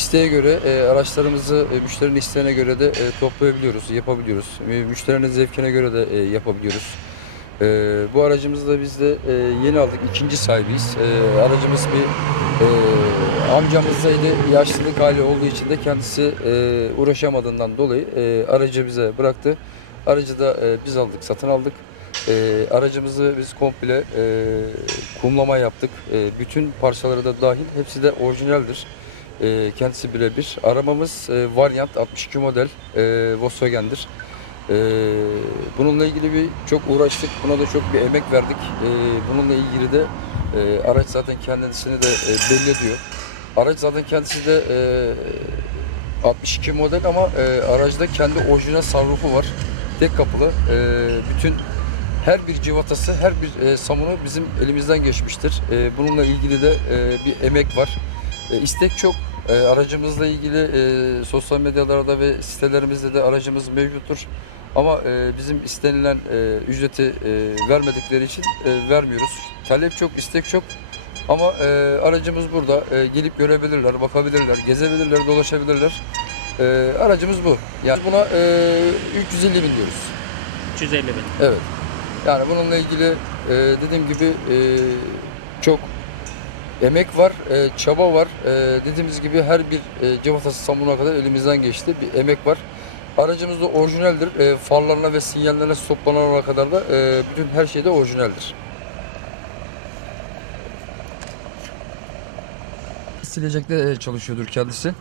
isteğe göre e, araçlarımızı e, müşterinin isteğine göre de e, toplayabiliyoruz, yapabiliyoruz. E, müşterinin zevkine göre de e, yapabiliyoruz. E, bu aracımızı da biz de e, yeni aldık, ikinci sahibiyiz. E, aracımız bir e, amcamızdaydı, yaşlılık hali olduğu için de kendisi e, uğraşamadığından dolayı e, aracı bize bıraktı. Aracı da e, biz aldık, satın aldık. E, aracımızı biz komple e, kumlama yaptık. E, bütün parçaları da dahil hepsi de orijinaldir. E, kendisi birebir. Arabamız e, Variant 62 model e, Volkswagen'dir. E, bununla ilgili bir çok uğraştık. Buna da çok bir emek verdik. E, bununla ilgili de e, araç zaten kendisini de e, belli ediyor. Araç zaten kendisi de e, 62 model ama e, aracda kendi orijinal sunroofu var. Tek kapılı. E, bütün her bir civatası, her bir e, samunu bizim elimizden geçmiştir. E, bununla ilgili de e, bir emek var. E, istek çok. E, aracımızla ilgili e, sosyal medyalarda ve sitelerimizde de aracımız mevcuttur. Ama e, bizim istenilen e, ücreti e, vermedikleri için e, vermiyoruz. Talep çok, istek çok. Ama e, aracımız burada. E, gelip görebilirler, bakabilirler, gezebilirler, dolaşabilirler. E, aracımız bu. Yani buna e, 350 bin diyoruz. 350 bin. Evet. Yani bununla ilgili e, dediğim gibi e, çok emek var, e, çaba var. E, dediğimiz gibi her bir e, cevatası samuna kadar elimizden geçti. Bir emek var. Aracımız da orijinaldir. E, farlarına ve sinyallerine stoplanana kadar da e, bütün her şey de orijinaldir. Silecekte çalışıyordur kendisi.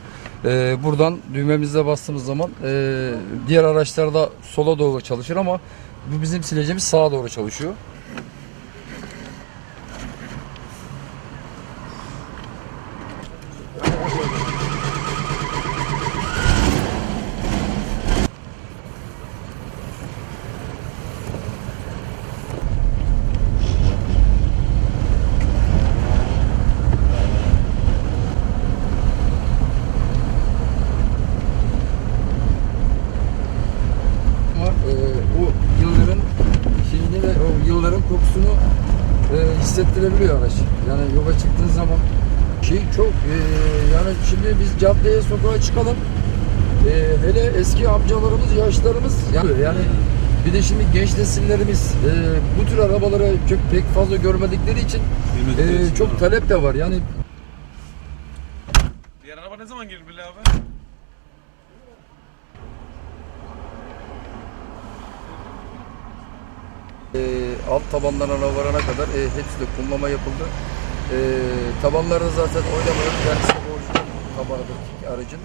E, buradan düğmemize bastığımız zaman e, diğer araçlarda sola doğru çalışır ama bu bizim sileceğimiz sağa doğru çalışıyor. Ama e, o yılların şeyini ve o yılların kokusunu e, hissettirebiliyor araç. Yani yola çıktığın zaman şey çok e, yani şimdi biz caddeye sokağa çıkalım e, hele eski amcalarımız yaşlarımız yani, yani bir de şimdi genç nesillerimiz e, bu tür arabaları çok pek fazla görmedikleri için e, çok talep de var. Yani Diğer araba ne zaman gelir Bilal abi? E, alt tabanlarına varana kadar e, hepsi de kumlama yapıldı. E, tabanlarda zaten oynamadık. Kendisi orijinal tabanıdır aracın.